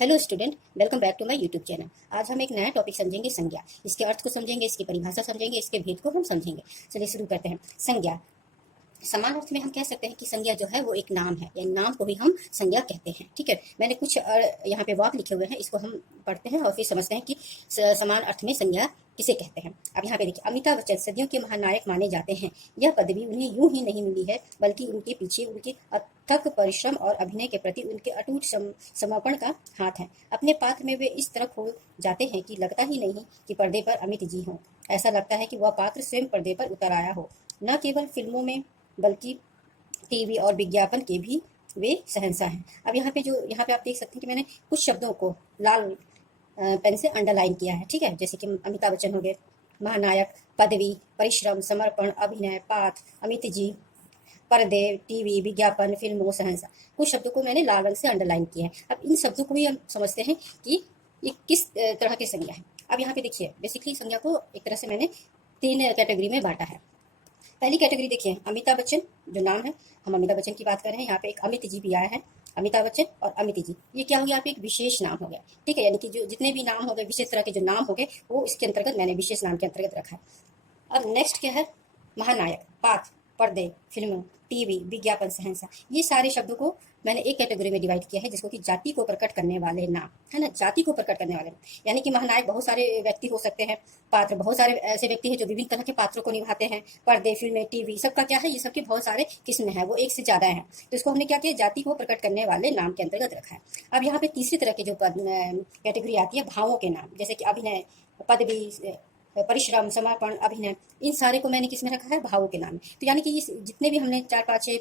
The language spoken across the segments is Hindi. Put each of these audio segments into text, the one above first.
Hello student, welcome back to my YouTube channel. आज हम एक नया टॉपिक समझेंगे, संज्ञा। इसके अर्थ को समझेंगे, इसकी परिभाषा समझेंगे, इसके भेद को हम समझेंगे। चलिए शुरू करते हैं। संज्ञा समान अर्थ में हम कह सकते हैं कि संज्ञा जो है वो एक नाम है, या नाम को भी हम संज्ञा कहते हैं। ठीक है, मैंने कुछ यहाँ पे वाक्य लिखे हुए हैं, इसको हम पढ़ते हैं और फिर समझते हैं कि समान अर्थ में संज्ञा किसे कहते हैं। अब यहाँ पे देखिए, अमिताभ बच्चन सदियों के महानायक माने जाते हैं। यह पदवी उन्हें यूं ही नहीं मिली है, बल्कि उनके पीछे उनके अथक परिश्रम और अभिनय के प्रति उनके अटूट समर्पण का हाथ है। अपने पात्र में वे इस तरह खो जाते हैं कि लगता ही नहीं कि पर्दे पर अमित जी हों। ऐसा लगता है कि वह पात्र स्वयं पर्दे पर उतर आया हो। न केवल फिल्मों में बल्कि टीवी और विज्ञापन के भी वे शहंशाह हैं। अब यहाँ पे आप देख सकते हैं कि मैंने कुछ शब्दों को लाल पेन से अंडरलाइन किया है। ठीक है, जैसे कि अमिताभ बच्चन हो गए, महानायक, पदवी, परिश्रम, समर्पण, अभिनय, पाठ, अमित जी, पर्दे, टीवी, विज्ञापन, फिल्मों, शहंशाह। कुछ शब्दों को मैंने लाल रंग से अंडरलाइन किया है। अब इन शब्दों को भी हम समझते हैं कि ये किस तरह की संज्ञा है। अब यहाँ पे देखिए, बेसिकली संज्ञा को एक तरह से मैंने 3 कैटेगरी में बांटा है। पहली कैटेगरी देखिए, अमिताभ बच्चन जो नाम है, हम अमिताभ बच्चन की बात कर रहे हैं। यहाँ पे एक अमित जी भी आया है, अमिताभ बच्चन और अमित जी, ये क्या हो गया, यहाँ पे एक विशेष नाम हो गया। ठीक है, यानी कि जो जितने भी नाम हो गए, विशेष तरह के जो नाम हो गए, वो इसके अंतर्गत मैंने विशेष नाम के अंतर्गत रखा है। अब नेक्स्ट क्या है, महानायक, पात्र, पर्दे, फिल्म, टीवी, विज्ञापन, शहंशाह। ये सारे शब्दों को मैंने एक कैटेगरी में डिवाइड किया है, जिसको कि जाति को प्रकट करने वाले नाम है ना, जाति को प्रकट करने वाले नाम। यानी कि महानायक बहुत सारे व्यक्ति हो सकते हैं, पात्र बहुत सारे ऐसे व्यक्ति हैं जो विभिन्न तरह के पात्रों को निभाते हैं। पर्दे, फिल्में, टीवी, सबका क्या है, ये सबके बहुत सारे किस्म है, वो एक से ज्यादा है। तो इसको हमने क्या किया, जाति को प्रकट करने वाले नाम के अंतर्गत रखा है। अब यहाँ पे तीसरी तरह की जो कैटेगरी आती है, भावों के नाम, जैसे कि अभिनय, पदवी, परिश्रम, समर्पण, अभिनय, इन सारे को मैंने किसमें रखा है, भावों के नाम में। तो यानी कि जितने भी हमने 4-5-6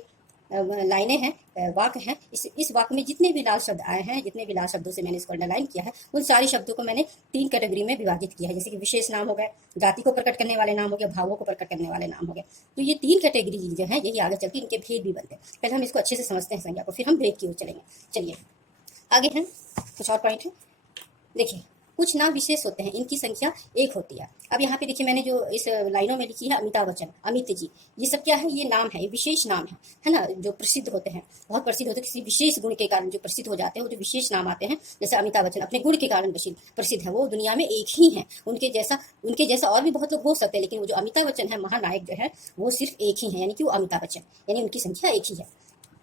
लाइनें हैं, वाक्य हैं, इस वाक्य में जितने भी लाल शब्द आए हैं, जितने भी लाल शब्दों से मैंने इसको अंडरलाइन किया है, उन सारे शब्दों को मैंने 3 कैटेगरी में विभाजित किया है। जैसे कि विशेष नाम हो गए, जाति को प्रकट करने वाले नाम हो गए, भावों को प्रकट करने वाले नाम हो गए। तो ये 3 कैटेगरी जो है, यही आगे चल के इनके भेद भी बनते हैं। पहले हम इसको अच्छे से समझते हैं संज्ञा को, फिर हम भेद की ओर चलेंगे। चलिए आगे हैं, कुछ और पॉइंट है। देखिए, कुछ नाम विशेष होते हैं, इनकी संख्या 1 होती है। अब यहाँ पे देखिए, मैंने जो इस लाइनों में लिखी है, अमिताभ बच्चन, अमित जी, ये सब क्या है, ये नाम है, ये विशेष नाम है ना, जो प्रसिद्ध होते हैं, बहुत प्रसिद्ध होते हैं, किसी विशेष गुण के कारण जो प्रसिद्ध हो जाते हैं, वो जो विशेष नाम आते हैं। जैसे अमिताभ बच्चन अपने गुण के कारण प्रसिद्ध है, वो दुनिया में एक ही है। उनके जैसा और भी बहुत लोग हो सकते हैं, लेकिन वो जो अमिताभ बच्चन है, महानायक जो है, वो सिर्फ एक ही है, यानी कि वो अमिताभ बच्चन, यानी उनकी संख्या एक ही है।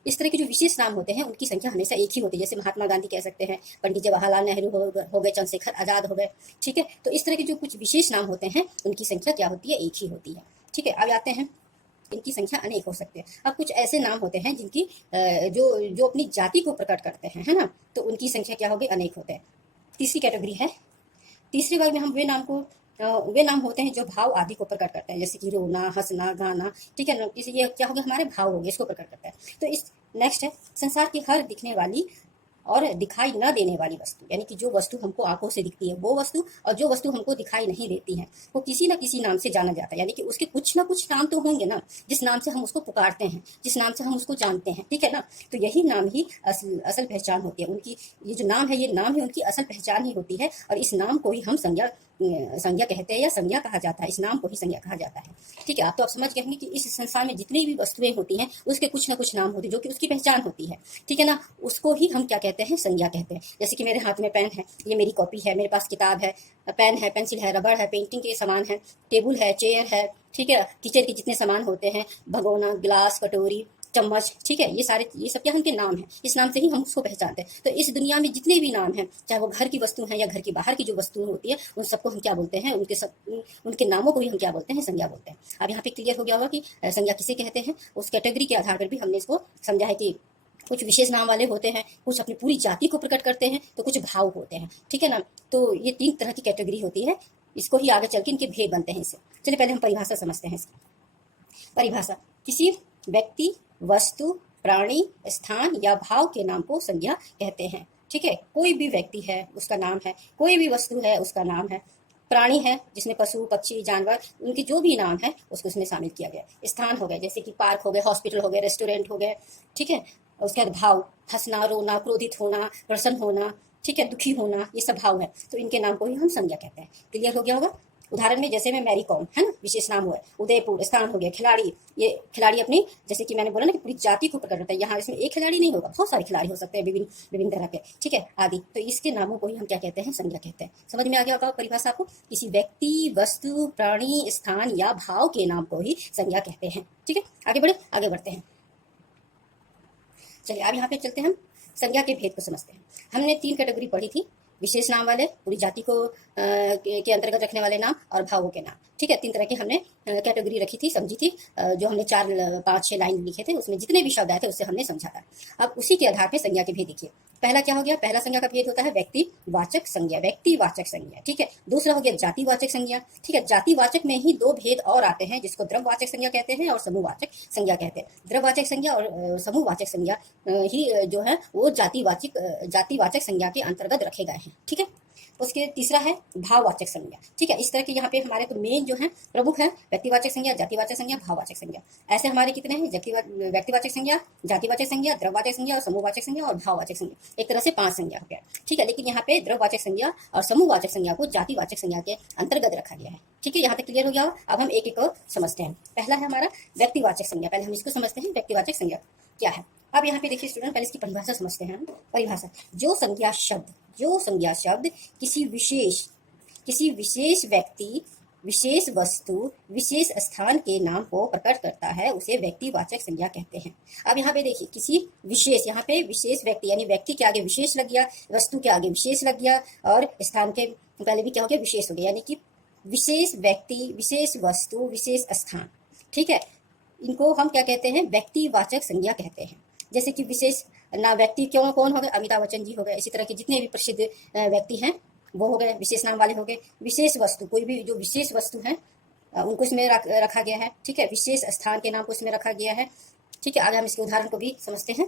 इस तरह के जो विशेष नाम होते हैं, उनकी संख्या हमेशा एक ही होती है। जैसे महात्मा गांधी कह सकते हैं, पंडित जवाहरलाल नेहरू हो गए, चंद्रशेखर आजाद हो गए। ठीक है, तो इस तरह के जो कुछ विशेष नाम होते हैं, उनकी संख्या क्या होती है, एक ही होती है। ठीक है, अब आते हैं, इनकी संख्या अनेक हो सकती है। अब कुछ ऐसे नाम होते हैं जिनकी जो जो अपनी जाति को प्रकट करते हैं, है ना, तो उनकी संख्या क्या होगी, अनेक होते हैं। तीसरी कैटेगरी है, तीसरे वर्ग में हम वे नाम होते हैं जो भाव आदि को प्रकट करते हैं, जैसे कि रोना, हंसना, गाना। ठीक है ना, ये क्या हो गया, हमारे भाव हो गए, इसको प्रकट करता है। तो इस नेक्स्ट है, संसार की हर दिखने वाली और दिखाई न देने वाली वस्तु, यानी कि जो वस्तु हमको आंखों से दिखती है वो वस्तु, और जो वस्तु हमको दिखाई नहीं देती है, वो किसी न किसी नाम से जाना जाता है। यानी कि उसके कुछ ना कुछ नाम तो होंगे ना, जिस नाम से हम उसको पुकारते हैं, जिस नाम से हम उसको जानते हैं। ठीक है ना, तो यही नाम ही असल पहचान होती है उनकी। ये जो नाम है, ये नाम ही उनकी असल पहचान ही होती है, और इस नाम को ही हम संज्ञा कहते हैं, या संज्ञा कहा जाता है। इस नाम को ही संज्ञा कहा जाता है। ठीक है, आप तो आप समझ गए होंगे कि इस संसार में जितनी भी वस्तुएं होती हैं, उसके कुछ ना कुछ नाम होते हैं, जो कि उसकी पहचान होती है। ठीक है ना, उसको ही हम क्या कहते हैं, संज्ञा कहते हैं। जैसे कि मेरे हाथ में पेन है, ये मेरी कॉपी है, मेरे पास किताब है, पेन है, पेंसिल है, रबड़ है, पेंटिंग के सामान है, टेबल है, चेयर है। ठीक है, किचन के जितने सामान होते हैं, भगोना, गिलास, कटोरी, चम्मच। ठीक है, ये सब क्या उनके नाम है, इस नाम से ही हम उसको पहचानते हैं। तो इस दुनिया में जितने भी नाम हैं, चाहे वो घर की वस्तु है या घर की बाहर की जो वस्तु होती है, उन सबको हम क्या बोलते हैं, उनके नामों को भी हम क्या बोलते हैं, संज्ञा बोलते हैं। अब यहाँ पे क्लियर हो गया होगा कि संज्ञा किसे कहते हैं। उस कैटेगरी के आधार पर भी हमने इसको समझा है कि कुछ विशेष नाम वाले होते हैं, कुछ अपनी पूरी जाति को प्रकट करते हैं, तो कुछ भाव होते हैं। ठीक है ना, तो ये 3 तरह की कैटेगरी होती है। इसको ही आगे चल के इनके भेद बनते हैं इससे। चलिए पहले हम परिभाषा समझते हैं इसकी। परिभाषा, किसी व्यक्ति, वस्तु, प्राणी, स्थान या भाव के नाम को संज्ञा कहते हैं। ठीक है, कोई भी व्यक्ति है उसका नाम है, कोई भी वस्तु है उसका नाम है, प्राणी है जिसमें पशु, पक्षी, जानवर, उनके जो भी नाम है उसको उसमें शामिल किया गया। स्थान हो गए, जैसे कि पार्क हो गए, हॉस्पिटल हो गए, रेस्टोरेंट हो गए। ठीक है, उसके बाद भाव, हंसना, रोना, क्रोधित होना, प्रसन्न होना, ठीक है, दुखी होना, ये सब भाव है, तो इनके नाम को ही हम संज्ञा कहते हैं। क्लियर हो गया होगा। उदाहरण में जैसे मैं मैरी कॉम है ना, विशेष नाम हुआ, उदयपुर स्थान हो गया, खिलाड़ी, ये खिलाड़ी अपनी, जैसे कि मैंने बोला ना कि पूरी जाति को प्रकट करता है। यहाँ इसमें एक खिलाड़ी नहीं होगा, बहुत सारे खिलाड़ी हो सकते हैं विभिन्न विभिन्न तरह के, ठीक है, आदि। तो इसके नामों को ही हम क्या कहते हैं, संज्ञा कहते हैं। समझ में आ गया होगा परिभाषा आपको? किसी व्यक्ति, वस्तु, प्राणी, स्थान या भाव के नाम को ही संज्ञा कहते हैं। ठीक है, आगे बढ़ते हैं। चलिए अब यहाँ पे चलते हैं, हम संज्ञा के भेद को समझते हैं। हमने 3 कैटेगरी पढ़ी थी, विशेष नाम वाले, पूरी जाति को के अंतर्गत रखने वाले नाम, और भावों के नाम। ठीक है, 3 तरह की हमने कैटेगरी रखी थी, समझी थी। जो हमने 4, 5, 6 लाइन लिखे थे, उसमें जितने भी शब्द आए थे उससे हमने समझा था। अब उसी के आधार पर संज्ञा के भेद देखिए। पहला क्या हो गया, पहला संज्ञा का भेद होता है व्यक्तिवाचक संज्ञा, व्यक्तिवाचक संज्ञा। ठीक है, दूसरा हो गया जातिवाचक संज्ञा। ठीक है, जातिवाचक में ही 2 भेद और आते हैं, जिसको द्रव्यवाचक संज्ञा कहते हैं और समूहवाचक संज्ञा कहते हैं। द्रव्यवाचक संज्ञा और समूहवाचक संज्ञा ही जो है वो जातिवाचक संज्ञा के अंतर्गत रखे गए हैं। ठीक है, उसके तीसरा है भाववाचक संज्ञा। ठीक है, इस तरह के यहाँ पे हमारे तो मेन जो है प्रमुख है व्यक्तिवाचक संज्ञा, जातिवाचक संज्ञा, भाववाचक संज्ञा। ऐसे हमारे कितने हैं, व्यक्तिवाचक संज्ञा, जातिवाचक संज्ञा, द्रव्यवाचक संज्ञा और समूहवाचक संज्ञा और भाववाचक संज्ञा। एक तरह से 5 संज्ञा हो गया। ठीक है, लेकिन यहाँ पे द्रव्यवाचक संज्ञा और समूहवाचक संज्ञा को जातिवाचक संज्ञा के अंतर्गत रखा गया है। ठीक है, यहाँ तक क्लियर हो गया। अब हम एक एक और समझते हैं। पहला है हमारा व्यक्तिवाचक संज्ञा। पहले हम इसको समझते हैं, व्यक्तिवाचक संज्ञा क्या है। अब यहाँ पे देखिए स्टूडेंट, पहले इसकी परिभाषा समझते हैं। परिभाषा, जो संज्ञा शब्द किसी विशेष व्यक्ति, विशेष वस्तु, विशेष स्थान के नाम को प्रकट करता है, उसे व्यक्तिवाचक संज्ञा कहते हैं। अब यहाँ पे देखिए, किसी विशेष, यहाँ पे विशेष व्यक्ति, यानी व्यक्ति के आगे विशेष लग गया, वस्तु के आगे विशेष लग गया, और स्थान के पहले भी क्या हो गया, विशेष हो गया, यानी कि विशेष व्यक्ति, विशेष वस्तु, विशेष स्थान। ठीक है, इनको हम क्या कहते हैं, व्यक्तिवाचक संज्ञा कहते हैं। जैसे कि विशेष ना व्यक्ति कौन हो गए, अमिताभ बच्चन जी हो गए। इसी तरह के जितने भी प्रसिद्ध व्यक्ति हैं वो हो गए, विशेष नाम वाले हो गए। विशेष वस्तु, कोई भी जो विशेष वस्तु है उनको इसमें रखा गया है। ठीक है, विशेष स्थान के नाम को इसमें रखा गया है। ठीक है, आगे हम इसके उदाहरण को भी समझते हैं।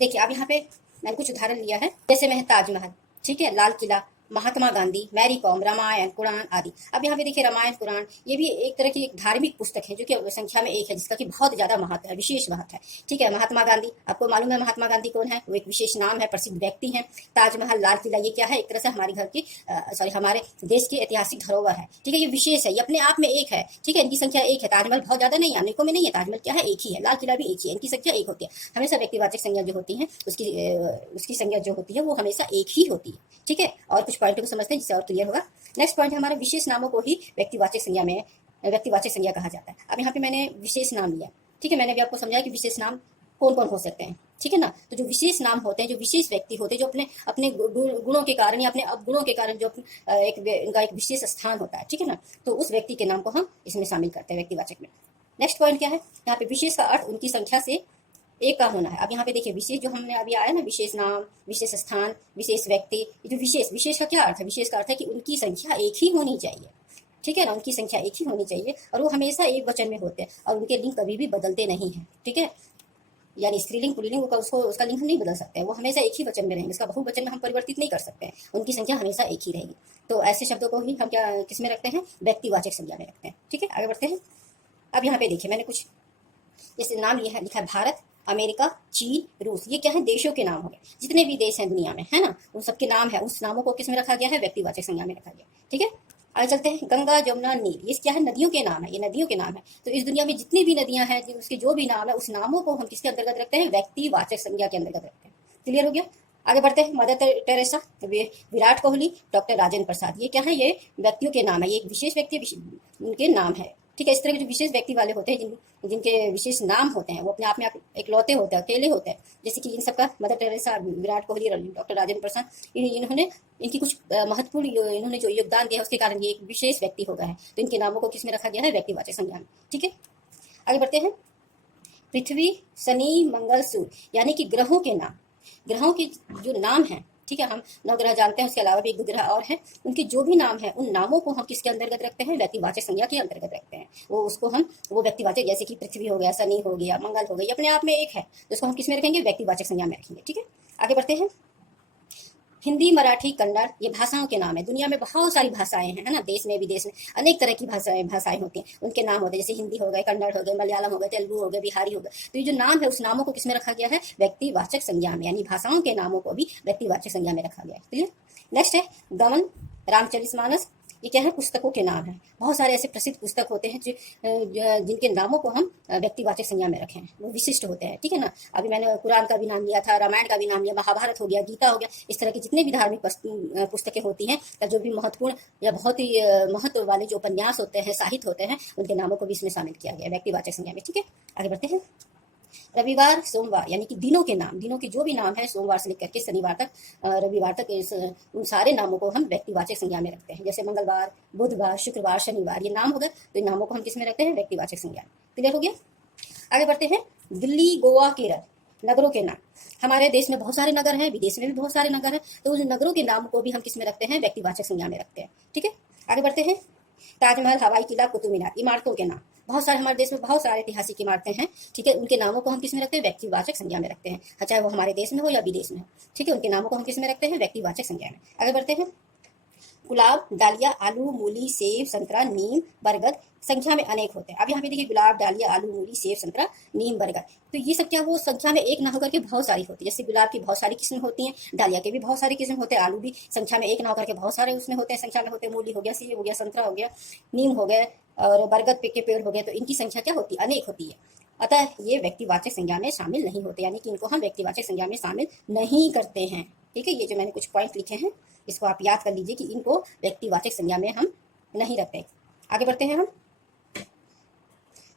देखिए, अब यहाँ पे मैंने कुछ उदाहरण लिया है, जैसे में है ताजमहल, ठीक है, लाल किला, महात्मा गांधी, मैरी कॉम, रामायण, पुराण आदि। अब यहाँ पे देखिए, रामायण, पुराण ये भी एक तरह की एक धार्मिक पुस्तक है, जो कि संख्या में 1 है, जिसका कि बहुत ज्यादा महत्व है, विशेष महत्व है। ठीक है, महात्मा गांधी, आपको मालूम है महात्मा गांधी कौन है, वो एक विशेष नाम है, प्रसिद्ध व्यक्ति है। ताजमहल, लाल किला, ये क्या है, एक तरह से हमारे घर की हमारे देश की ऐतिहासिक धरोहर है। ठीक है, ये विशेष है, ये अपने आप में 1 है। ठीक है, इनकी संख्या 1 है। ताजमहल बहुत ज्यादा नहीं, अनेकों में नहीं है, ताजमहल क्या है, 1 ही है। लाल किला भी 1 ही है, इनकी संख्या 1 होती है। हमेशा व्यक्तिवाचक संज्ञा जो होती है, उसकी संज्ञा जो होती है वो हमेशा 1 ही होती है। ठीक है, और कुछ पॉइंट को समझते हैं जिससे और क्लियर होगा। नेक्स्ट पॉइंट है हमारा, विशेष नामों को ही व्यक्तिवाचक संज्ञा कहा जाता है। अब यहाँ पे मैंने विशेष नाम लिया। ठीक है, मैंने भी आपको समझाया कि विशेष नाम कौन कौन हो सकते हैं। ठीक है ना, तो जो विशेष नाम होते हैं, जो विशेष व्यक्ति होते हैं, जो अपने गुणों के कारण या अपने अवगुणों के कारण जो इनका एक विशेष स्थान होता है। ठीक है ना, तो उस व्यक्ति के नाम को हम इसमें शामिल करते हैं व्यक्तिवाचक में। नेक्स्ट पॉइंट क्या है, यहाँ पे विशेष का अर्थ उनकी संख्या से 1 का होना है। अब यहाँ पे देखिए, विशेष जो हमने अभी आया ना, विशेष नाम, विशेष स्थान, विशेष व्यक्ति, जो विशेष का क्या अर्थ है, विशेष का अर्थ है कि उनकी संख्या 1 ही होनी चाहिए। ठीक है ना, उनकी संख्या 1 ही होनी चाहिए, और वो हमेशा एक वचन में होते हैं, और उनके लिंग कभी भी बदलते नहीं है। ठीक है, यानी स्त्रीलिंग पुल्लिंग उसका लिंग हम नहीं बदल सकते हैं, वो हमेशा एक ही वचन में रहेंगे, इसका बहुवचन में हम परिवर्तित नहीं कर सकते हैं, उनकी संख्या हमेशा 1 ही रहेगी। तो ऐसे शब्दों को ही हम क्या किस में रखते हैं, व्यक्तिवाचक संज्ञा में रखते हैं। ठीक है, आगे बढ़ते हैं। अब यहाँ पे देखिए, मैंने कुछ जैसे नाम लिखा है, भारत, अमेरिका, चीन, रूस, ये क्या है, देशों के नाम हो गए। जितने भी देश हैं दुनिया में, है ना, उन सबके नाम है, उस नामों को किस में रखा गया है, व्यक्तिवाचक संज्ञा में रखा गया। ठीक है, आगे चलते हैं। गंगा, जमुना, नील, ये क्या है, नदियों के नाम है, ये नदियों के नाम है। तो इस दुनिया में जितनी भी नदियां हैं, उसके जो भी नाम है, उस नामों को हम किसके अंतर्गत रखते हैं, व्यक्तिवाचक संज्ञा के अंतर्गत रखते हैं। क्लियर हो गया, आगे बढ़ते हैं। Mother Teresa, Virat Kohli, doctor Rajendra Prasad, ये क्या है, ये व्यक्तियों के नाम है, ये एक विशेष व्यक्ति उनके नाम है। ठीक है, इस तरह के जो विशेष व्यक्ति वाले होते हैं, जिनके विशेष नाम होते हैं, वो अपने आप में इकलौते होते हैं, अकेले होते हैं। जैसे कि इन सबका Mother Teresa, Virat Kohli, doctor Rajendra Prasad, इन्होंने इनकी कुछ महत्वपूर्ण इन्होंने जो योगदान दिया, उसके कारण ये एक विशेष व्यक्ति हो गया है। तो इनके नामों को किसमें रखा गया है, व्यक्तिवाचक संज्ञा में। ठीक है, आगे बढ़ते हैं। पृथ्वी, शनि, मंगल, सूर्य, यानी कि ग्रहों के नाम, ग्रहों के जो नाम है। ठीक है, हम 9 ग्रह जानते हैं, उसके अलावा भी 1-2 ग्रह और हैं, उनके जो भी नाम है, उन नामों को हम किसके अंतर्गत रखते हैं, व्यक्तिवाचक संज्ञा के अंतर्गत रखते हैं। वो व्यक्तिवाचक, जैसे कि पृथ्वी हो गया, शनि हो गया, मंगल हो गया, अपने आप में 1 है, तो उसको हम किस में रखेंगे, व्यक्तिवाचक संज्ञा में रखेंगे। ठीक है, आगे बढ़ते हैं। हिंदी, मराठी, कन्नड़, ये भाषाओं के नाम है। दुनिया में बहुत सारी भाषाएं हैं, है ना, देश में विदेश में अनेक तरह की भाषाएं होती हैं, उनके नाम होते हैं। जैसे हिंदी हो गए, कन्नड़ हो गए, मलयालम हो गए, तेलुगु हो गए, बिहारी हो गए। तो ये जो नाम है, उस नामों को किसमें रखा गया है, व्यक्तिवाचक संज्ञा में, यानी भाषाओं के नामों को भी व्यक्तिवाचक संज्ञा में रखा गया है। क्लियर। नेक्स्ट है गमन, रामचरितमानस, ये क्या है, पुस्तकों के नाम हैं। बहुत सारे ऐसे प्रसिद्ध पुस्तक होते हैं जिनके नामों को हम व्यक्तिवाचक संज्ञा में रखें, वो विशिष्ट होते हैं, ठीक है ना। अभी मैंने कुरान का भी नाम लिया था, रामायण का भी नाम लिया, महाभारत हो गया, गीता हो गया, इस तरह की जितने भी धार्मिक पुस्तकें होती हैं या जो भी महत्वपूर्ण या बहुत ही महत्व वाले जो उपन्यास होते हैं, साहित्य होते हैं, उनके नामों को भी इसमें शामिल किया गया व्यक्तिवाचक संज्ञा में, ठीक है। आगे बढ़ते हैं। रविवार, सोमवार, यानी कि दिनों के नाम, दिनों के जो भी नाम है, सोमवार से लेकर के शनिवार तक, रविवार तक, उन सारे नामों को हम व्यक्तिवाचक संज्ञा में रखते हैं। जैसे मंगलवार, बुधवार, शुक्रवार, शनिवार, ये नाम हो गए, तो इन नामों को हम किस में रखते हैं, व्यक्तिवाचक संज्ञा में। क्लियर हो गया। आगे बढ़ते हैं। दिल्ली, गोवा, केरल, नगरों के नाम। हमारे देश में बहुत सारे नगर हैं, विदेश में भी बहुत सारे नगर हैं, तो उन नगरों के नाम को भी हम किस में रखते हैं, व्यक्तिवाचक संज्ञा में रखते हैं, ठीक है। आगे बढ़ते हैं। ताजमहल, हवाई किला, कुतुब मीनार, इमारतों के नाम। बहुत सारे हमारे देश में बहुत सारे ऐतिहासिक इमारतें हैं, ठीक है, उनके नामों को हम किस में रखते हैं, व्यक्तिवाचक संज्ञा में रखते हैं, चाहे वो हमारे देश में हो या विदेश में हो, ठीक है, उनके नामों को हम किस में रखते हैं, व्यक्तिवाचक संज्ञा में। आगे बढ़ते हैं। गुलाब, डालिया, आलू, मूली, सेब, संतरा, नीम, बरगद, संख्या में अनेक होते हैं। अब यहाँ पे देखिए, गुलाब, डालिया, आलू, मूली, सेब, संतरा, नीम, बरगद, तो ये सब क्या, वो संख्या में एक ना होकर के बहुत सारी होती है। जैसे गुलाब की बहुत सारी किस्म होती हैं, डालिया के भी बहुत सारी किस्म होते हैं, आलू भी संख्या में एक ना होकर के बहुत सारे उसमें होते हैं, संख्या में होते हैं, मूली हो गया, सेब हो गया, संतरा हो गया, नीम हो गया और बरगद के पेड़ हो गए, तो इनकी संख्या क्या होती है, अनेक होती है। अतः ये व्यक्तिवाचक संज्ञा में शामिल नहीं होते, यानी कि इनको हम व्यक्तिवाचक संज्ञा में शामिल नहीं करते हैं, ठीक है। ये जो मैंने कुछ पॉइंट लिखे हैं, इसको आप याद कर लीजिए कि इनको व्यक्तिवाचक संज्ञा में हम नहीं रखते। आगे बढ़ते हैं हम।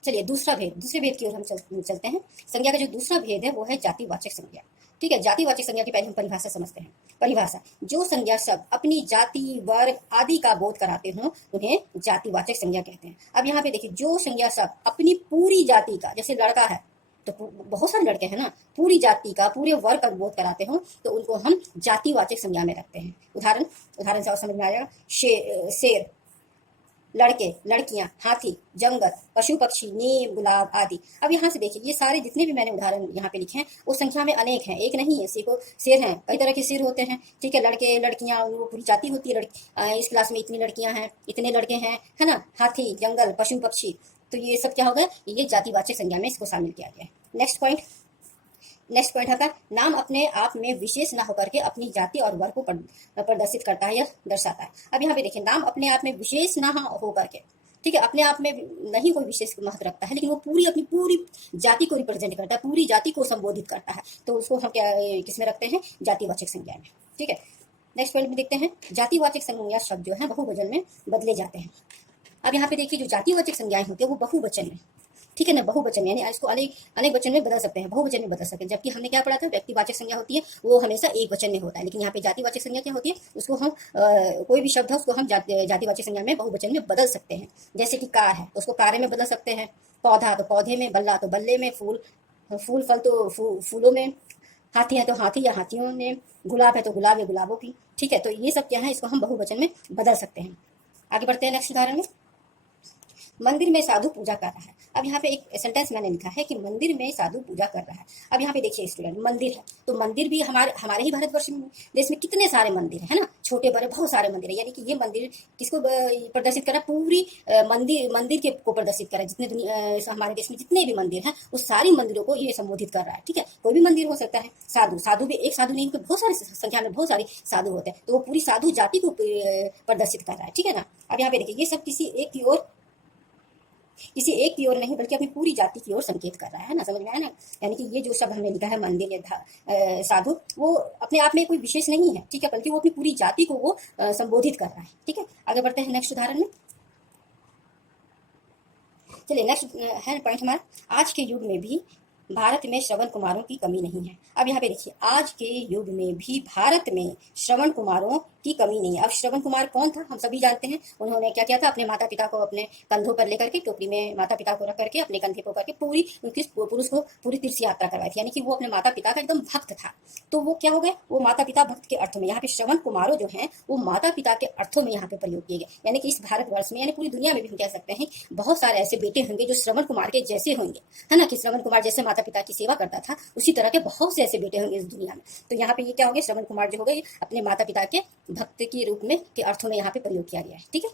चलिए, दूसरे भेद की ओर हम चलते हैं। संज्ञा का जो दूसरा भेद है वो है जातिवाचक संज्ञा, ठीक है। जातिवाचक संज्ञा की पहले हम परिभाषा समझते हैं। परिभाषा, जो संज्ञा शब्द अपनी जाति, वर्ग आदि का बोध कराते हों उन्हें जातिवाचक संज्ञा कहते हैं। अब यहाँ पे देखिए, जो संज्ञा शब्द अपनी पूरी जाति का, जैसे लड़का है तो बहुत सारे लड़के हैं ना, पूरी जाति का, पूरे वर्ग का बोध कराते हो तो उनको हम जातिवाचक संज्ञा में रखते हैं। उदाहरण से और समझ में आएगा। शेर, लड़के, लड़कियां, हाथी, जंगल, पशु पक्षी, नीम, गुलाब आदि। अब यहाँ से देखिए, ये सारे जितने भी मैंने उदाहरण यहाँ पे लिखे हैं वो संख्या में अनेक हैं, एक नहीं है। शेर हैं, कई तरह के शेर होते हैं, ठीक है। लड़के, लड़कियां, वो पूरी जाति होती है। इस क्लास में इतनी लड़कियां हैं, इतने लड़के हैं, है ना। हाथी, जंगल, पशु पक्षी, तो ये सब क्या होगा, ये जातिवाचक संज्ञा में इसको शामिल किया गया है। नेक्स्ट पॉइंट है नाम अपने आप में विशेष ना होकर के अपनी जाति और वर्ग को प्रदर्शित करता है या दर्शाता है। अब यहाँ पे देखिए, नाम अपने आप में विशेष ना होकर के, ठीक है, अपने आप में नहीं कोई विशेष महत्व रखता है, लेकिन वो अपनी पूरी जाति को रिप्रेजेंट करता है, पूरी जाति को संबोधित करता है, तो उसको हम क्या किसमें रखते हैं, जातिवाचक संज्ञा में, ठीक है। नेक्स्ट पॉइंट में देखते हैं। जातिवाचक संज्ञा शब्द जो है बहुवचन में बदले जाते हैं। अब यहाँ पे देखिए, जो जातिवाचक संज्ञाएं होती है वो बहुवचन में, ठीक है ना, बहुवचन यानी इसको अनेक वचन में बदल सकते हैं, बहुवचन में बदल सकते हैं। जबकि हमने क्या पढ़ा था, व्यक्तिवाचक संज्ञा होती है वो हमेशा एक वचन में होता है, लेकिन यहाँ पे जातिवाचक संज्ञा क्या होती है, उसको हम कोई भी शब्द है उसको हम जातिवाचक संज्ञा में बहुवचन में बदल सकते हैं। जैसे कि कार है, उसको कारे में बदल सकते हैं, पौधा तो पौधे में, बल्ला तो बल्ले में, फूल फल तो फूलों में, हाथी है तो हाथी या हाथियों में, गुलाब है तो गुलाब या गुलाबों की, ठीक है। तो ये सब क्या है, इसको हम बहुवचन में बदल सकते हैं। आगे बढ़ते हैं नेक्स्ट उदाहरण में। मंदिर में साधु पूजा कर रहा है। अब यहाँ पे एक सेंटेंस मैंने लिखा है कि मंदिर में साधु पूजा कर रहा है। अब यहाँ पे देखिए स्टूडेंट, मंदिर है तो मंदिर भी हमारे ही भारतवर्ष देश में कितने सारे मंदिर है ना, छोटे बड़े बहुत सारे मंदिर है। यानी कि ये मंदिर किसको प्रदर्शित करा, पूरी मंदिर के को प्रदर्शित करा। जितने हमारे देश में जितने भी मंदिर हैं उस सारी मंदिरों को ये संबोधित कर रहा है, ठीक है। कोई भी मंदिर हो सकता है। साधु भी एक साधु नहीं, बहुत सारी संख्या में बहुत सारी साधु होते हैं, तो वो पूरी साधु जाति को प्रदर्शित कर रहा है, ठीक है ना। अब यहाँ पे देखिए, ये सब किसी एक की ओर नहीं बल्कि अपनी पूरी जाति की ओर संकेत कर रहा है ना, समझ में आया ना। यानी कि ये जो शब्द हमने लिखा है मंदिर या साधु, वो अपने आप में कोई विशेष नहीं है, ठीक है, बल्कि वो अपनी पूरी जाति को वो संबोधित कर रहा है, ठीक है। आगे बढ़ते हैं नेक्स्ट उदाहरण में। चलिए, नेक्स्ट है पॉइंट हमारा, आज के युग में भी भारत में श्रवण कुमारों की कमी नहीं है। अब यहाँ पे देखिए, आज के युग में भी भारत में श्रवण कुमारों की कमी नहीं है। अब श्रवण कुमार कौन था, हम सभी जानते हैं। उन्होंने क्या किया था, अपने माता पिता को अपने कंधों पर लेकर के, टोकरी में माता पिता को रख करके, अपने कंधे पर करके पुरुष को पूरी तीर्थ यात्रा करवाई थी। यानी कि वो अपने माता पिता का एकदम भक्त था। तो वो क्या हो गए, वो माता पिता भक्त के अर्थों में, यहाँ पे श्रवण कुमारों जो है वो माता पिता के अर्थों में यहाँ पे प्रयोग किए गए। यानी कि इस भारतवर्ष में, यानी पूरी दुनिया में भी हम कह सकते हैं बहुत सारे ऐसे बेटे होंगे जो श्रवण कुमार के जैसे होंगे, है ना। कि श्रवण कुमार जैसे माता पिता की सेवा करता था, उसी तरह के बहुत से ऐसे बेटे होंगे इस दुनिया में। तो यहाँ पे ये क्या हो गया, श्रवण कुमार जो हो गए अपने माता पिता के भक्त के रूप में के अर्थों में यहाँ पे प्रयोग किया गया है, ठीक है।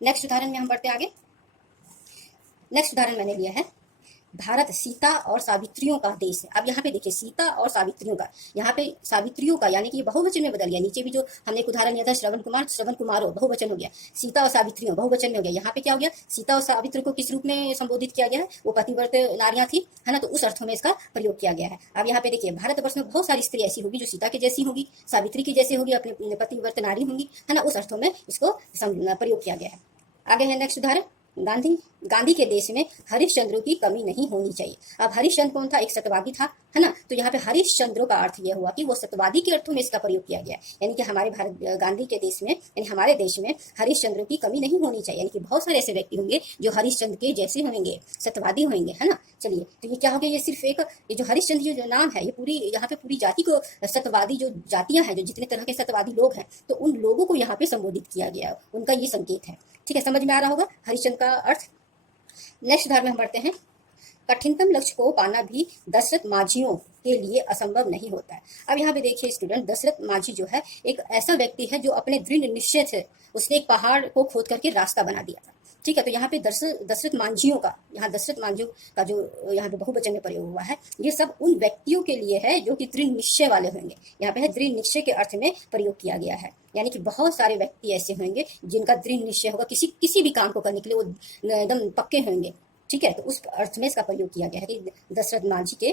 नेक्स्ट उदाहरण में हम बढ़ते आगे। नेक्स्ट उदाहरण मैंने लिया है, भारत सीता और सावित्रियों का देश है। अब यहाँ पे देखिए सीता और सावित्रियों का, यहाँ पे सावित्रियों का यानी कि ये बहुवचन में बदल गया। नीचे भी जो हमने एक उदाहरण लिया था श्रवण कुमार, श्रवण कुमारो बहुवचन हो गया। सीता और सावित्रियों बहुवचन में हो गया। यहाँ पे क्या हो गया, सीता और सावित्री को किस रूप में संबोधित किया गया है, वो पतिव्रत नारियां थी, है ना, तो उस अर्थों में इसका प्रयोग किया गया है। अब यहाँ पे देखिए भारतवर्ष में बहुत सारी स्त्री ऐसी होगी जो सीता के जैसी होगी, सावित्री की जैसी होगी, अपने पतिव्रत नारी होंगी, है ना, उस अर्थों में इसको प्रयोग किया गया है। आगे है नेक्स्ट उदाहरण, गांधी के देश में हरिश्चंद्रों की कमी नहीं होनी चाहिए। अब हरिश्चंद्र कौन था, एक सत्यवादी था, है ना, तो यहाँ पे हरिश्चंद्रों का अर्थ यह हुआ कि वो सत्यवादी के अर्थों में इसका प्रयोग किया गया, यानी कि हमारे गांधी के देश में, यानी हमारे देश में हरिश्चंद्रों की कमी नहीं होनी चाहिए, यानी कि बहुत सारे ऐसे व्यक्ति होंगे जो हरिश्चंद्र के जैसे होंगे, सत्यवादी होंगे, है ना। चलिए, तो ये क्या हो गया, ये सिर्फ एक, ये जो हरिश्चंद्र जो नाम है, ये पूरी यहाँ पे पूरी जाति को, सत्यवादी जो जातियां हैं, जो जितने तरह के सत्यवादी लोग हैं, तो उन लोगों को यहाँ पे संबोधित किया गया, उनका ये संकेत है। ठीक है, समझ में आ रहा होगा हरिश्चंद्र का अर्थ। नेक्स्ट उदाहरण में हम पढ़ते हैं, कठिनतम लक्ष्य को पाना भी दशरथ माझियों के लिए असंभव नहीं होता है। अब यहाँ पे देखिए स्टूडेंट, दशरथ माझी जो है एक ऐसा व्यक्ति है जो अपने दृढ़ निश्चय से उसने एक पहाड़ को खोद करके रास्ता बना दिया था। ठीक है, तो यहाँ पे दशरथ मांझियों का, यहाँ दशरथ मांझियों का जो यहाँ पे बहुवचन में प्रयोग हुआ है, ये सब उन व्यक्तियों के लिए है जो कि दृढ़ निश्चय वाले होंगे। यहाँ पे है दृढ़ निश्चय के अर्थ में प्रयोग किया गया है, यानी कि बहुत सारे व्यक्ति ऐसे होंगे जिनका दृढ़ निश्चय होगा, किसी भी काम को करने के लिए वो एकदम पक्के होंगे। ठीक है, तो उस अर्थ में इसका प्रयोग किया गया है कि दशरथ मांझी के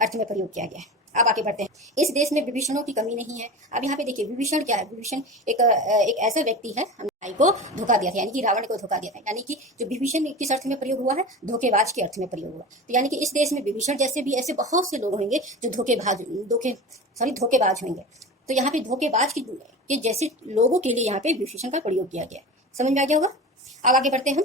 अर्थ में प्रयोग किया गया है। अब आगे बढ़ते हैं, इस देश में विभीषणों की कमी नहीं है। अब यहाँ पे देखिए विभीषण क्या है, विभीषण एक ऐसा व्यक्ति है, हमने को धोखा दिया था, यानी कि रावण को धोखा दिया था, यानी कि जो विभीषण किस अर्थ में प्रयोग हुआ है, धोखेबाज के अर्थ में प्रयोग हुआ। तो यानी कि इस देश में विभीषण जैसे भी ऐसे बहुत से लोग होंगे जो धोखेबाज होंगे। तो यहाँ पे धोखेबाज के जैसे लोगों के लिए यहाँ पे विभीषण का प्रयोग किया गया है। समझ में आ गया होगा। अब आगे बढ़ते हैं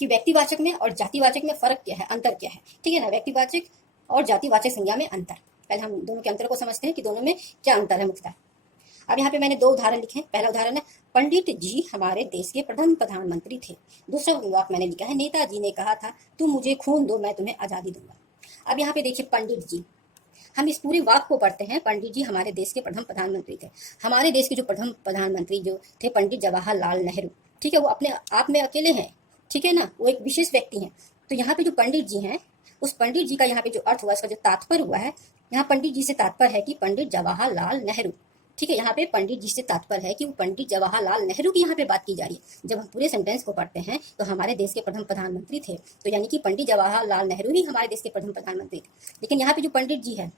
कि व्यक्तिवाचक में और जातिवाचक में फर्क क्या है, अंतर क्या है। ठीक है ना, व्यक्तिवाचक और जातिवाचक संज्ञा में अंतर। पहले हम दोनों के अंतर को समझते हैं कि दोनों में क्या अंतर है मुख्यतः। अब यहाँ पे मैंने दो उदाहरण लिखे हैं। पहला उदाहरण है, पंडित जी हमारे देश के प्रथम प्रधानमंत्री थे। दूसरा वाक्य मैंने लिखा है, नेताजी ने कहा था तुम मुझे खून दो मैं तुम्हें आजादी दूंगा। अब यहाँ पे देखिए पंडित जी, हम इस पूरे वाक्य को पढ़ते हैं, पंडित जी हमारे देश के प्रथम प्रधानमंत्री थे। हमारे देश के जो प्रथम प्रधानमंत्री जो थे पंडित जवाहरलाल नेहरू। ठीक है, वो अपने आप में अकेले हैं, ठीक है ना, वो एक विशेष व्यक्ति हैं। तो यहाँ पे जो पंडित जी हैं, उस पंडित जी का यहाँ पे जो अर्थ हुआ, इसका जो तात्पर्य हुआ है, यहाँ पंडित जी से तात्पर्य है कि पंडित जवाहरलाल नेहरू। ठीक है, यहाँ पे पंडित जी से तात्पर्य है कि वो पंडित जवाहरलाल नेहरू की यहाँ पे बात की जा रही है। जब हम पूरे सेंटेंस को पढ़ते हैं तो हमारे देश के प्रथम प्रधानमंत्री थे, तो यानी कि पंडित जवाहरलाल नेहरू ही हमारे देश के प्रथम प्रधानमंत्री थे। लेकिन यहाँ पे जो पंडित जी है,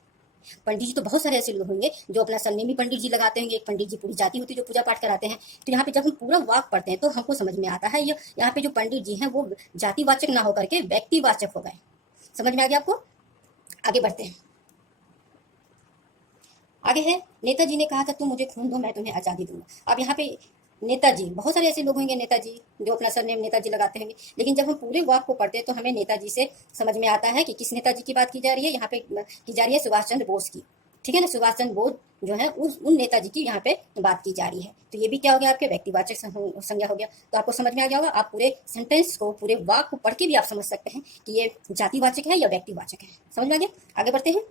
पंडित जी तो बहुत सारे ऐसे लोग होंगे जो अपना सरनेम ही पंडित जी लगाते होंगे। एक पंडित जी पूरी जाति होती है जो पूजा पाठ कराते हैं। तो यहाँ पे जब हम पूरा वाक्य पढ़ते हैं तो हमको समझ में आता है यहाँ पे जो पंडित जी हैं वो जातिवाचक ना होकर के व्यक्तिवाचक हो गए। समझ में आ गया आपको। आगे बढ़ते हैं, आगे है, नेताजी ने कहा था तुम मुझे खून दो मैं तुम्हें आजादी दूंगा। अब यहाँ पे नेताजी, बहुत सारे ऐसे लोग होंगे नेताजी जो अपना सरनेम नेताजी लगाते होंगे, लेकिन जब हम पूरे वाक्य को पढ़ते हैं तो हमें नेताजी से समझ में आता है कि किस नेताजी की बात की जा रही है। यहाँ पे की जा रही है सुभाष चंद्र बोस की। ठीक है ना, सुभाष चंद्र बोस जो है उन नेताजी की यहाँ पे बात की जा रही है। तो ये भी क्या हो गया, आपके व्यक्तिवाचक संज्ञा हो गया। तो आपको समझ में आ गया होगा। आप पूरे सेंटेंस को, पूरे वाक्य को पढ़ के भी आप समझ सकते हैं कि ये जातिवाचक है या व्यक्तिवाचक है। समझ में आ गया। आगे बढ़ते हैं,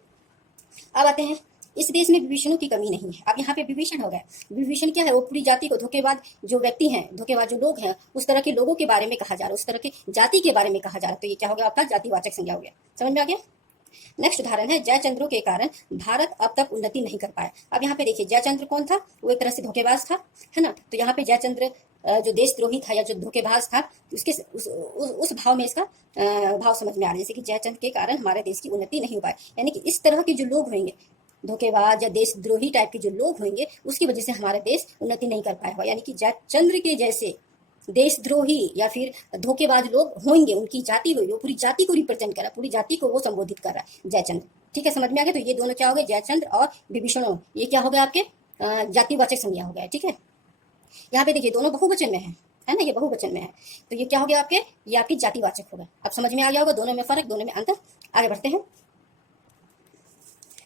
अब आते हैं, इस देश में विभीषणों की कमी नहीं है। अब यहाँ पे विभीषण हो गया। विभीषण क्या है, वो पूरी जाति को, धोखेबाज जो व्यक्ति हैं, धोखेबाज जो लोग हैं, उस तरह के लोगों के बारे में कहा जा रहा है, उस तरह के जाति के बारे में कहा जा रहा है। तो ये क्या हो गया, आपका जातिवाचक संज्ञा हो गया। समझ में आ गया। नेक्स्ट उदाहरण है, जयचंद्रों के कारण भारत अब तक उन्नति नहीं कर पाया। अब यहाँ पे देखिए जयचंद्र कौन था, वो एक तरह से धोखेबाज था, है ना। तो यहाँ पे जयचंद्र जो देशद्रोही था या जो धोखेबाज था, उसके उस भाव में इसका भाव समझ में आ रहा है, जैसे कि जयचंद्र के कारण हमारे देश की उन्नति नहीं हो पाई। यानी कि इस तरह के जो लोग होंगे, धोखेबाज या देशद्रोही टाइप के जो लोग होंगे, उसकी वजह से हमारा देश उन्नति नहीं कर पाया हुआ। यानी कि जयचंद्र के जैसे देशद्रोही या फिर धोखेबाज लोग होंगे, उनकी जाति होगी, वो पूरी जाति को रिप्रेजेंट कर रहा है, पूरी जाति को वो संबोधित कर रहा है जयचंद्र। ठीक है, समझ में आ गया। तो ये दोनों क्या हो गए, जयचंद्र और विभीषणों, ये क्या हो गया, आपके जातिवाचक संज्ञा हो गया। ठीक है, यहाँ पे देखिए दोनों बहुवचन में है ना, ये बहुवचन में है, तो ये क्या हो गया, आपके ये आपकी जातिवाचक हो गया। अब समझ में आ गया होगा दोनों में फर्क, दोनों में अंतर। आगे बढ़ते हैं,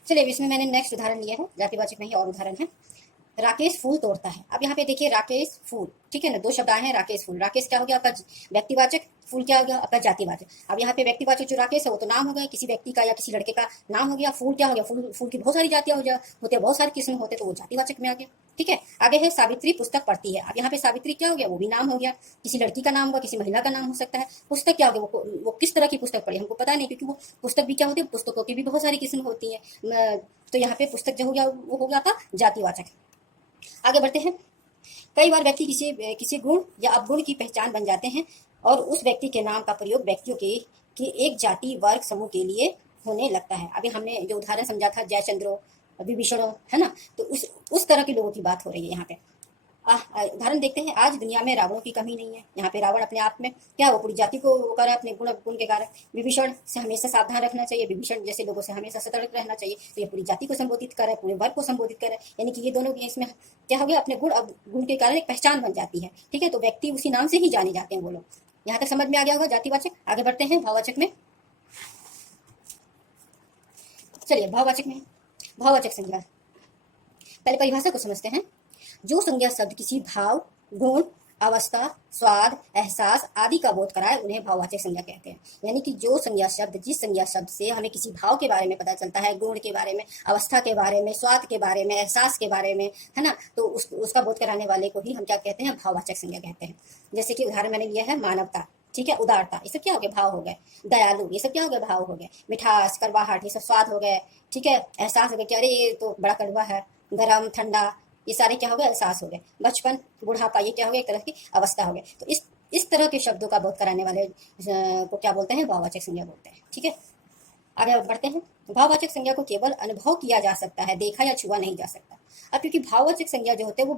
चलिए इसमें मैंने नेक्स्ट उदाहरण लिया है, जातिवाचक में ही और उदाहरण है, राकेश फूल तोड़ता है। अब यहाँ पे देखिए राकेश फूल, ठीक है ना, दो शब्द आए हैं, राकेश फूल। राकेश क्या हो गया, आपका व्यक्तिवाचक, फूल क्या हो गया आपका जातिवाचक। अब यहाँ पे व्यक्तिवाचक जो राकेश है वो तो नाम हो गया, किसी व्यक्ति का या किसी लड़के का नाम हो गया। फूल क्या हो गया, फूल की बहुत सारी जातियां होती है, बहुत सारे किस्म होते, तो वो जातिवाचक में आ गया। ठीक है, आगे है सावित्री पुस्तक पढ़ती है। अब यहाँ पे सावित्री क्या हो गया, वो भी नाम हो गया, किसी लड़की का नाम होगा, किसी महिला का नाम हो सकता है। पुस्तक क्या हो गया, वो किस तरह की पुस्तक पढ़ी हमको पता नहीं, क्योंकि वो पुस्तक भी क्या होती है, पुस्तकों की भी बहुत सारी किस्म होती है। तो यहाँ पे पुस्तक जो हो गया वो हो गया था जातिवाचक। आगे बढ़ते हैं। कई बार व्यक्ति किसी गुण या अवगुण की पहचान बन जाते हैं और उस व्यक्ति के नाम का प्रयोग व्यक्तियों के एक जाति वर्ग समूह के लिए होने लगता है। अभी हमने जो उदाहरण समझा था जयचंद्रो, विभीषणों, है ना, तो उस तरह के लोगों की बात हो रही है यहाँ पे। उदाहरण देखते हैं। आज दुनिया में रावणों की कमी नहीं है। यहाँ पे रावण अपने आप में क्या, वो पूरी जाति को कर रहा है अपने गुण के कारण। विभीषण से हमेशा सावधान रखना चाहिए, विभीषण जैसे लोगों से हमेशा सतर्क रहना चाहिए। तो ये पूरी जाति को संबोधित कर रहा है, पूरे वर्ग को संबोधित कर रहा है, यानी कि ये दोनों इसमें क्या हो गया, अपने गुण के कारण एक पहचान बन जाती है। ठीक है, तो व्यक्ति उसी नाम से ही जाने जाते हैं वो लोग। यहाँ तक समझ में आ गया होगा जातिवाचक। आगे बढ़ते हैं भाववाचक में। चलिए भाववाचक संज्ञा, पहले परिभाषा को समझते हैं। जो संज्ञा शब्द किसी भाव, गुण, अवस्था, स्वाद, एहसास आदि का बोध कराए उन्हें भाववाचक संज्ञा कहते हैं। यानी कि जो संज्ञा शब्द, जिस संज्ञा शब्द से हमें किसी भाव के बारे में पता चलता है, गुण के बारे में, अवस्था के बारे में, स्वाद के बारे में, एहसास के बारे में, है ना, तो उसका बोध कराने वाले को ही हम क्या कहते हैं, भाववाचक संज्ञा कहते हैं। जैसे कि उदाहरण मैंने लिया है मानवता, ठीक है, उदारता, ये सब क्या हो गया, भाव हो गए। दयालु, ये सब क्या हो गया, भाव हो गए। मिठास, कड़वाहट, ये सब स्वाद हो गए। ठीक है, एहसास हो गया कि अरे ये तो बड़ा कड़वा है। गरम, ठंडा, ये सारे क्या हो गए, एहसास हो गए। बचपन, बुढ़ापा, ये क्या हो गया, एक तरह की अवस्था हो गई। तो इस तरह के शब्दों का बोध कराने वाले को क्या बोलते हैं, भाववाचक संज्ञा बोलते हैं। ठीक है, आगे बढ़ते हैं। भाववाचक संज्ञा को केवल अनुभव किया जा सकता है, देखा या छुआ नहीं जा सकता। अब क्योंकि भाववाचक संज्ञा जो होते हैं वो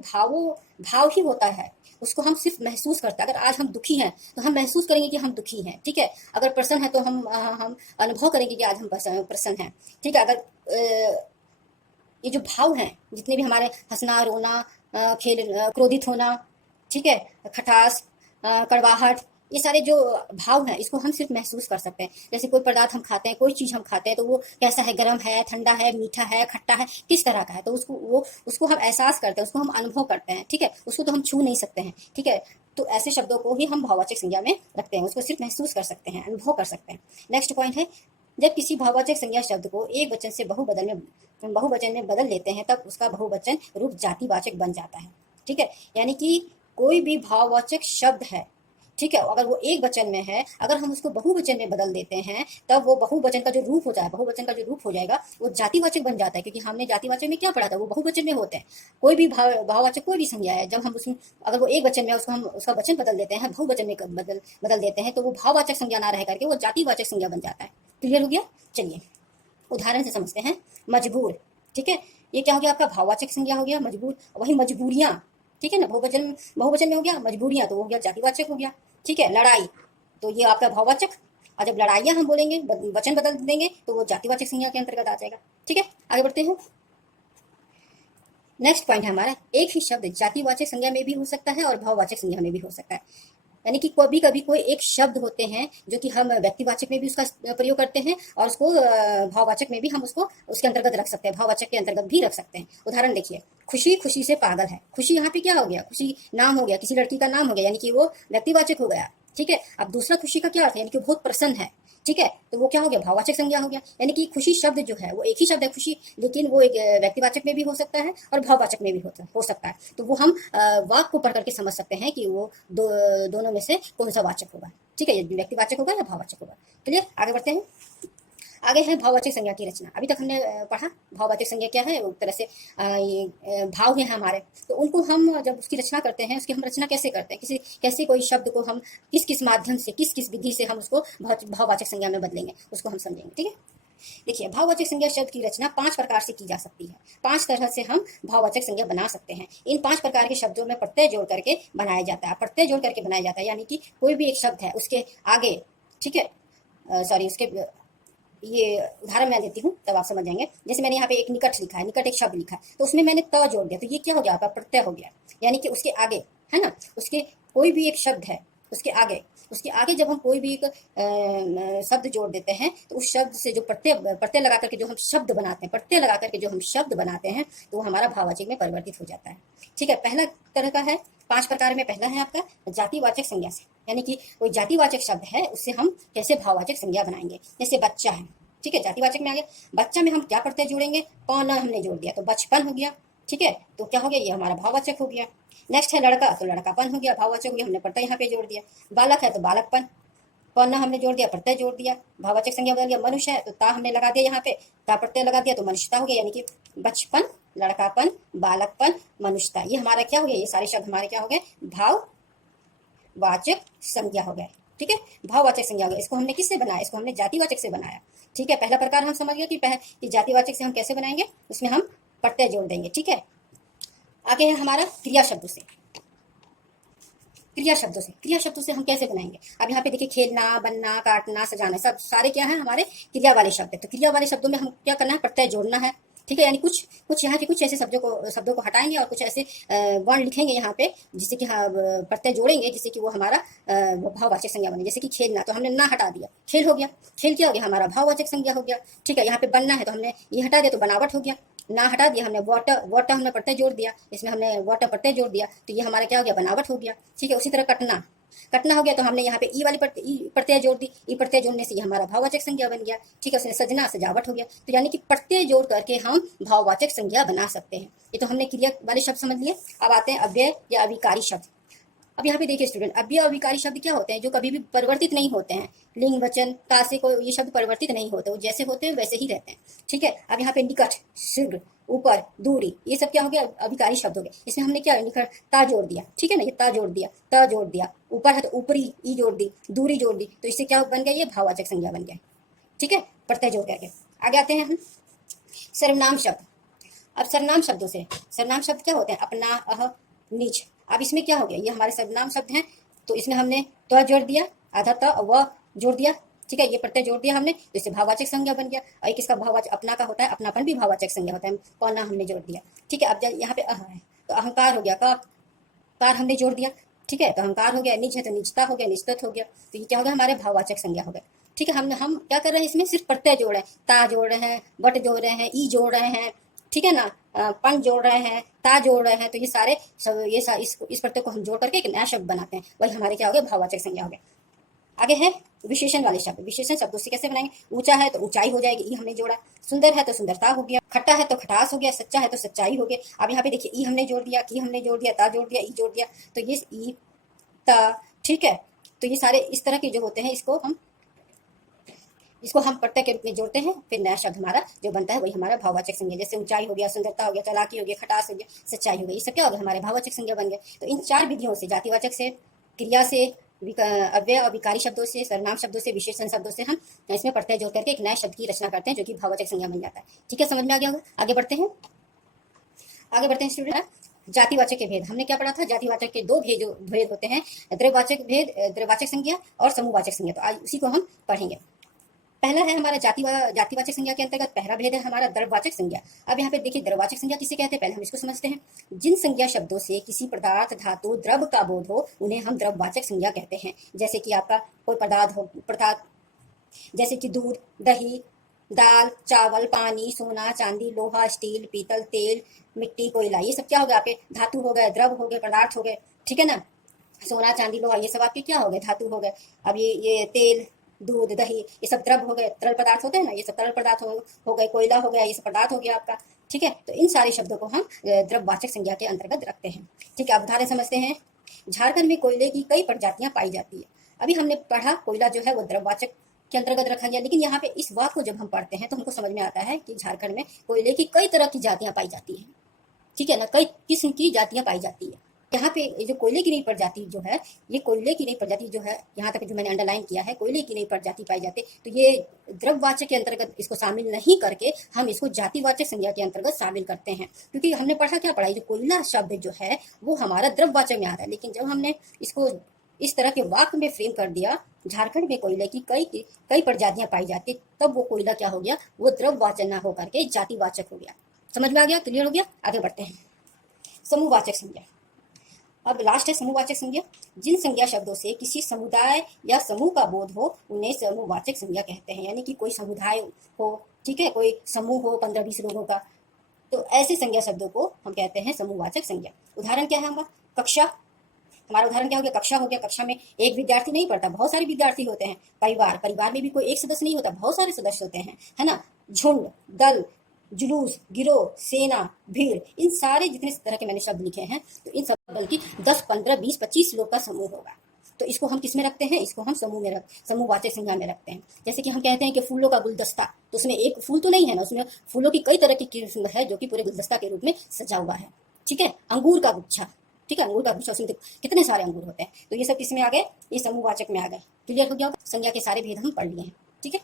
भाव ही होता है, उसको हम सिर्फ महसूस करते हैं। अगर आज हम दुखी हैं तो हम महसूस करेंगे कि हम दुखी हैं। ठीक है, अगर प्रसन्न है तो हम अनुभव करेंगे कि आज हम प्रसन्न हैं। ठीक है, अगर ये जो भाव हैं, जितने भी हमारे हंसना, रोना, खेल, क्रोधित होना, ठीक है, खटास, कड़वाहट, ये सारे जो भाव हैं इसको हम सिर्फ महसूस कर सकते हैं। जैसे कोई पदार्थ हम खाते हैं, कोई चीज़ हम खाते हैं, तो वो कैसा है, गर्म है, ठंडा है, मीठा है, खट्टा है, किस तरह का है, तो उसको हम एहसास करते हैं, उसको हम अनुभव करते हैं। ठीक है, उसको तो हम छू नहीं सकते हैं। ठीक है, तो ऐसे शब्दों को ही हम भाववाचक संज्ञा में रखते हैं, उसको सिर्फ महसूस कर सकते हैं, अनुभव कर सकते हैं। नेक्स्ट पॉइंट है, जब किसी भाववाचक संज्ञा शब्द को एक वचन से बहुवचन में बदल लेते हैं तब उसका बहुवचन रूप जातिवाचक बन जाता है। ठीक है, यानी कि कोई भी भाववाचक शब्द है, ठीक है, अगर वो एक वचन में है, अगर हम उसको बहुवचन में बदल देते हैं तब वो बहुवचन का जो रूप हो जाएगा वो जातिवाचक बन जाता है। क्योंकि हमने जातिवाचक में क्या पढ़ा था, वो बहुवचन में होते हैं। कोई भी भाववाचक कोई भी संज्ञा है, जब हम उसमें अगर वो एक वचन में उसको हम उसका वचन बदल देते हैं, बहुवचन में बदल देते हैं, तो वो भाववाचक संज्ञा ना रह करके वो जातिवाचक संज्ञा बन जाता है। क्लियर हो गया। चलिए उदाहरण से समझते हैं। मजबूर, ठीक है, ये क्या हो गया, आपका भाववाचक संज्ञा हो गया मजबूर। वही मजबूरियां, ठीक है ना, बहुवचन में हो गया, मजबूरियां तो हो गया जातिवाचक हो गया। ठीक है, लड़ाई, तो ये आपका भाववाचक, और जब लड़ाइयां हम बोलेंगे, वचन बदल देंगे, तो वो जातिवाचक संज्ञा के अंतर्गत आ जाएगा। ठीक है, आगे बढ़ते हैं। नेक्स्ट पॉइंट है हमारा, एक ही शब्द जातिवाचक संज्ञा में भी हो सकता है और भाववाचक संज्ञा में भी हो सकता है। यानी कि कभी कभी कोई एक शब्द होते हैं जो कि हम व्यक्तिवाचक में भी उसका प्रयोग करते हैं और उसको भाववाचक में भी हम उसको उसके अंतर्गत रख सकते हैं, भाववाचक के अंतर्गत भी रख सकते हैं। उदाहरण देखिए, खुशी खुशी से पागल है। खुशी यहाँ पे क्या हो गया, खुशी नाम हो गया, किसी लड़की का नाम हो गया, यानी कि वो व्यक्तिवाचक हो गया। ठीक है, अब दूसरा खुशी का क्या अर्थ है, यानी कि बहुत प्रसन्न है। ठीक है, तो वो क्या हो गया, भाववाचक संज्ञा हो गया। यानी कि खुशी शब्द जो है वो एक ही शब्द है खुशी, लेकिन वो एक व्यक्तिवाचक में भी हो सकता है और भाववाचक में भी हो सकता है। तो वो हम वाक्य को पढ़ करके समझ सकते हैं कि वो दोनों में से कौन सा वाचक होगा। ठीक है, यदि व्यक्तिवाचक होगा या भाववाचक होगा। चलिए आगे बढ़ते हैं। आगे है भाववाचक संज्ञा की रचना। अभी तक हमने पढ़ा भाववाचक संज्ञा क्या है, एक तरह से ये भाव है हमारे, तो उनको हम जब उसकी रचना करते हैं, उसकी हम रचना कैसे करते हैं, कैसे कोई शब्द को हम किस माध्यम से, किस विधि से हम उसको भाववाचक संज्ञा में बदलेंगे, उसको हम समझेंगे। ठीक है, देखिए भाववाचक संज्ञा शब्द की रचना 5 प्रकार से की जा सकती है। 5 तरह से हम भाववाचक संज्ञा बना सकते हैं। इन 5 प्रकार के शब्दों में प्रत्यय जोड़ करके बनाया जाता है। प्रत्यय जोड़ करके बनाया जाता है, यानी कि कोई भी एक शब्द है उसके आगे, ठीक है, उसके ये उदाहरण मैं देती हूँ तब आप समझ जाएंगे। जैसे मैंने यहाँ पे एक निकट लिखा है, निकट एक शब्द लिखा है, तो उसमें मैंने त जोड़ दिया, तो ये क्या हो गया, आपका प्रत्यय हो गया। यानी कि उसके आगे, है ना, उसके कोई भी एक शब्द है उसके आगे जब हम कोई भी एक शब्द जोड़ देते हैं तो उस शब्द से जो प्रत्यय लगा करके जो हम शब्द बनाते हैं, प्रत्यय लगा करके जो हम शब्द बनाते हैं, तो वो हमारा भाववाचक में परिवर्तित हो जाता है। ठीक है, पहला तरह का है 5 प्रकार में। पहला है आपका जातिवाचक संज्ञा से, यानी कि कोई जातिवाचक शब्द है उससे हम कैसे भाववाचक संज्ञा बनाएंगे। जैसे बच्चा है, ठीक है, जातिवाचक में आ गया। बच्चा में हम क्या प्रत्यय जोड़ेंगे, पौन हमने जोड़ दिया तो बचपन हो गया। ठीक है, तो क्या हो गया, ये हमारा भाववाचक हो गया। नेक्स्ट है लड़का, तो लड़कापन हो गया, भाववाचक हो गया, हमने प्रत्यय यहाँ पे जोड़ दिया। बालक है तो बालकपन, पौना हमने जोड़ दिया, प्रत्यय जोड़ दिया, भाववाचक संज्ञा बदल गया। मनुष्य है तो ता हमने लगा दिया, यहाँ पे ता प्रत्यय लगा दिया तो मनुष्यता हो गया, यानी कि बचपन, लड़कापन, बालकपन, मनुष्यता, ये हमारा क्या हो गया, ये सारे शब्द हमारे क्या हो गए, भाववाचक संज्ञा हो गए। ठीक है, भाववाचक संज्ञा हो गया। इसको हमने किससे बनाया, इसको हमने जातिवाचक से बनाया। ठीक है, पहला प्रकार हम समझ गए कि जातिवाचक से हम कैसे बनाएंगे, उसमें हम प्रत्यय जोड़ देंगे। ठीक है, आगे है हमारा क्रिया शब्दों से। क्रिया शब्दों से हम कैसे बनाएंगे। अब यहाँ पे देखिए, खेलना, बनना, काटना, सजाना, सब सारे क्या है, हमारे क्रिया वाले शब्द है। तो क्रिया वाले शब्दों में हम क्या करना है, प्रत्यय जोड़ना है। ठीक है, यानी कुछ यहाँ के कुछ ऐसे शब्दों को हटाएंगे और कुछ ऐसे वर्ण लिखेंगे यहाँ पे, जिससे कि हाँ प्रत्यय जोड़ेंगे, जिससे कि वो हमारा भाववाचक संज्ञा बने। जैसे कि खेलना, तो हमने ना हटा दिया, खेल हो गया। खेल क्या हो गया, हमारा भाववाचक संज्ञा हो गया। ठीक है, यहाँ पे बनना है तो हमने ये हटा दिया तो बनावट हो गया। ना हटा दिया हमने, वाटर हमने प्रत्यय जोड़ दिया, इसमें हमने वाटर प्रत्यय जोड़ दिया तो ये हमारा क्या हो गया, बनावट हो गया। ठीक है, उसी तरह कटना हो गया तो हमने यहाँ पे ई वाली प्रत्यय जोड़ दी, ई प्रत्यय जोड़ने से ये हमारा भाववाचक संज्ञा बन गया। ठीक है, उसने सजना, सजावट हो गया। तो यानी कि प्रत्यय जोड़ करके हम भाववाचक संज्ञा बना सकते हैं। ये तो हमने क्रिया वाले शब्द समझ लिए। अब आते हैं अव्यय या अविकारी शब्द। अब यहाँ पे देखिए स्टूडेंट, अव्यय और विकारी शब्द क्या होते हैं, जो कभी भी परिवर्तित नहीं होते हैं। लिंग, वचन, का से कोई ये शब्द परिवर्तित नहीं होते, वो जैसे होते हैं वैसे ही रहते हैं। ठीक है, अब यहाँ पे निकट, शीघ्र, ऊपर, दूरी, ये सब क्या हो गया, अविकारी शब्द हो गए। इसमें हमने क्या निकट ता जोड़ दिया। ठीक है ना, ये ता जोड़ दिया, त जोड़ दिया, ऊपर है तो ऊपरी ई जोड़ दी, दूरी जोड़ दी, तो इससे क्या बन गया, ये भाववाचक संज्ञा बन गया। ठीक है, प्रत्यय जोड़ करके आगे आते हैं हम सर्वनाम शब्द। अब सर्वनाम शब्द क्या होते हैं, अपना, अह, नीच। अब इसमें क्या हो गया, ये हमारे सर्वनाम शब्द हैं, तो इसमें हमने त्व जोड़ दिया, आधा त व जोड़ दिया। ठीक है, ये प्रत्यय जोड़ दिया हमने, तो इससे भाववाचक संज्ञा बन गया। और एक इसका भाववाचक अपना का होता है, अपनापन भी भाववाचक संज्ञा होता है, पौना हमने जोड़ दिया। ठीक है, अब यहाँ पे अह है तो अहंकार हो गया, कार हमने जोड़ दिया। ठीक है, तो अहंकार हो गया, निज है तो निजता हो गया, निजतत हो गया, तो ये क्या हो गया, हमारे भाववाचक संज्ञा हो गया। ठीक है, हम क्या कर रहे हैं, इसमें सिर्फ प्रत्यय जोड़ रहे हैं, ता जोड़ रहे हैं, बट जोड़ रहे हैं, ई जोड़ रहे हैं। ठीक है ना, पन जोड़ रहे हैं, ता जोड़ रहे हैं, तो ये सारे इस प्रत्यय को हम जोड़ करके एक नया शब्द बनाते हैं, वही हमारे क्या हो गया, भाववाचक संज्ञा हो गया। आगे है विशेषण वाले शब्द। विशेषण शब्दों से कैसे बनाएंगे, ऊंचा है तो ऊंचाई हो जाएगी, ई हमने जोड़ा। सुंदर है तो सुंदरता हो गया, खट्टा है तो खटास हो गया, सच्चा है तो सच्चाई हो गया। अब यहाँ पे देखिए, ई हमने जोड़ दिया, की हमने जोड़ दिया, ता जोड़ दिया, ई जोड़ दिया, तो ये ई ता। ठीक है, तो ये सारे इस तरह के जो होते हैं, इसको हम प्रत्यय के रूप में जोड़ते हैं, फिर नया शब्द हमारा जो बनता है वही हमारा भाववाचक संज्ञा। जैसे ऊंचाई हो गया, सुंदरता हो गया, चालाकी हो गया, खटास हो गया, सच्चाई हो गई, ये सब क्या हो गया, हमारे भाववाचक संज्ञा बन गए। तो इन 4 विधियों से, जातिवाचक से, क्रिया से, अव्यय और विकारी शब्दों से, सर्वनाम शब्दों से, विशेषण शब्दों से हम इसमें प्रत्यय जोड़ करके एक नए शब्द की रचना करते हैं, जो कि भाववाचक संज्ञा बन जाता है। ठीक है, समझ में आ गया होगा। आगे बढ़ते हैं स्टूडेंट। जातिवाचक के भेद हमने क्या पढ़ा था, जातिवाचक के 2 भेद होते हैं, द्रव्यवाचक संज्ञा और समूहवाचक संज्ञा। तो आज उसी को हम पढ़ेंगे। पहला है हमारा जातिवाचक संज्ञा के अंतर्गत पहला भेद है हमारा द्रव्यवाचक संज्ञा। अब यहाँ पे देखिए, द्रव्यवाचक संज्ञा किसे कहते हैं, पहले हम इसको समझते हैं। जिन संज्ञा शब्दों से किसी पदार्थ, धातु, द्रव्य का बोध हो, उन्हें हम द्रव्यवाचक संज्ञा कहते हैं। जैसे कि आपका कोई पदार्थ जैसे कि दूध, दही, दाल, चावल, पानी, सोना, चांदी, लोहा, स्टील, पीतल, तेल, मिट्टी, कोयला, ये सब क्या हो गया, आपके धातु हो गए, द्रव्य हो गए, पदार्थ हो गए। ठीक है ना, सोना, चांदी, लोहा, ये सब आपके क्या हो गए, धातु हो गए। अब ये तेल, दूध, दही, ये सब द्रव्य हो गए, तरल पदार्थ होते हैं ना, ये सब तरल पदार्थ हो गए, कोयला हो गया, ये सब पदार्थ हो गया आपका। ठीक है, तो इन सारे शब्दों को हम द्रव्यवाचक संज्ञा के अंतर्गत रखते हैं। ठीक है, अब उदाहरण समझते हैं। झारखंड में कोयले की कई प्रजातियां पाई जाती है। अभी हमने पढ़ा कोयला जो है वो द्रव्यवाचक के अंतर्गत रखा गया, लेकिन यहाँ पे इस बात को जब हम पढ़ते हैं तो हमको समझ में आता है कि झारखंड में कोयले की कई तरह की जातियां पाई जाती हैं। ठीक है ना, कई किस्म की जातियां पाई जाती है। यहाँ पे जो कोयले की नई प्रजाति जो है, ये कोयले की नई प्रजाति जो है, यहाँ तक जो मैंने अंडरलाइन किया है, कोयले की नई प्रजाति पाई जाती है, तो ये द्रव्यवाचक के अंतर्गत इसको शामिल नहीं करके हम इसको जातिवाचक संज्ञा के अंतर्गत शामिल करते हैं। क्योंकि हमने पढ़ा क्या पढ़ा, जो कोयला शब्द जो है वो हमारा द्रव्यवाचक में आता है, लेकिन जब हमने इसको इस तरह के वाक्य में फ्रेम कर दिया, झारखंड में कोयले की कई प्रजातियां पाई जाती, तब वो कोयला क्या हो गया, वो द्रव्यवाचक ना होकर के जातिवाचक हो गया। समझ में आ गया, क्लियर हो गया। आगे बढ़ते हैं। समूहवाचक संज्ञा। अब लास्ट है समूहवाचक संज्ञा। जिन संज्ञा शब्दों से किसी समुदाय या समूह का बोध हो उन्हें समूहवाचक संज्ञा कहते हैं। यानी कि कोई समुदाय हो, ठीक है, कोई समूह हो 15-20 लोगों का, तो ऐसे संज्ञा शब्दों को हम कहते हैं समूहवाचक संज्ञा। उदाहरण क्या है हमारा? कक्षा। हमारा उदाहरण क्या हो गया? कक्षा हो गया। कक्षा में एक विद्यार्थी नहीं पढ़ता, बहुत सारे विद्यार्थी होते हैं। परिवार, परिवार में भी कोई एक सदस्य नहीं होता, बहुत सारे सदस्य होते हैं, है ना। झुंड, दल, जुलूस, गिरोह, सेना, भीड़, इन सारे जितने तरह के मैंने शब्द लिखे हैं, तो इन सब बल्कि 10, 15, 20, 25 लोग का समूह होगा। तो इसको हम किस में रखते हैं? इसको हम समूहवाचक संज्ञा में रखते हैं। जैसे कि हम कहते हैं कि फूलों का गुलदस्ता, तो उसमें एक फूल तो नहीं है ना, उसमें फूलों की कई तरह की किस्म है जो कि पूरे गुलदस्ता के रूप में सजा हुआ है, ठीक है। अंगूर का गुच्छा, ठीक है, अंगूर का गुच्छा, उसमें कितने सारे अंगूर होते हैं, तो ये सब किस में आ गए? ये समूहवाचक में आ गए। क्लियर हो गया? संज्ञा के सारे भेद हम पढ़ लिए हैं, ठीक है।